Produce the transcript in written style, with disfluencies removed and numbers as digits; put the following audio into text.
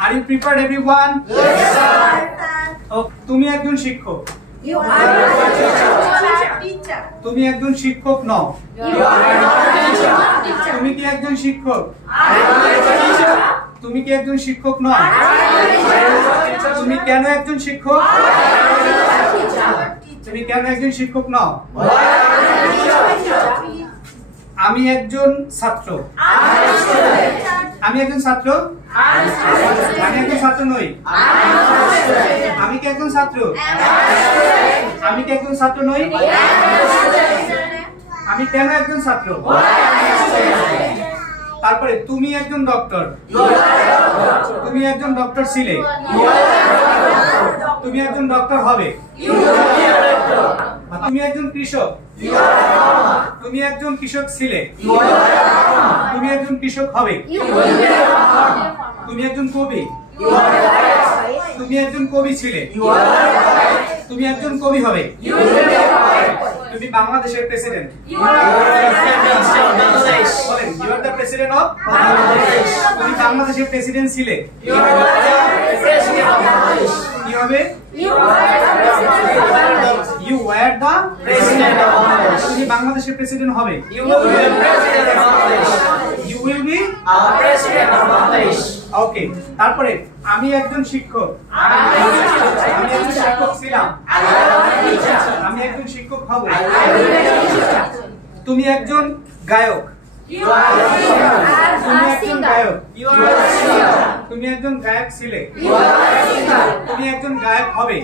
Are you prepared, everyone? Yes, sir. তুমি একজন শিক্ষক। You are not a teacher. তুমি একজন শিক্ষক নও। You are not a teacher. তুমি কি একজন শিক্ষক? I am not a teacher. তুমি কি একজন শিক্ষক নও? I am not a teacher. তুমি কেন একজন শিক্ষক? I am not a teacher. তুমি কেন একজন শিক্ষক নও? Why am I a teacher? আমি একজন ছাত্র। I am a student. আমি একজন ছাত্র। I am a student. আমি একজন ছাত্র নই। I am a student. আমি কি একজন ছাত্র? আমি কি একজন ছাত্র নই? আমি কেন একজন ছাত্র? তারপরে তুমি একজন ডক্টর। তুমি একজন ডক্টর ছিলে। তুমি একজন ডক্টর হবে। তুমি একজন কৃষক। তুমি একজন কৃষক ছিলে। তুমি একজন কৃষক হবে। তুমি একজন কবি। তুমি একজন কবি ছিলে। তুমি একজন কবি হবে। তুমি বাংলাদেশের প্রেসিডেন্ট। বলেন, you are the president of Bangladesh. তুমি বাংলাদেশের প্রেসিডেন্ট ছিলে। কি হবে? You were the president of Bangladesh. তুমি বাংলাদেশের প্রেসিডেন্ট হবে। You will be the president of Bangladesh. You will be our president of Bangladesh. ওকে, তারপরে আমি একজন শিক্ষক। আমি একজন শিক্ষক ছিলাম। আমি একজন শিক্ষক হব। তুমি একজন গায়ক। তুমি একজন গায়ক। তুমি একজন গায়ক ছিলে। তুমি একজন গায়ক হবে।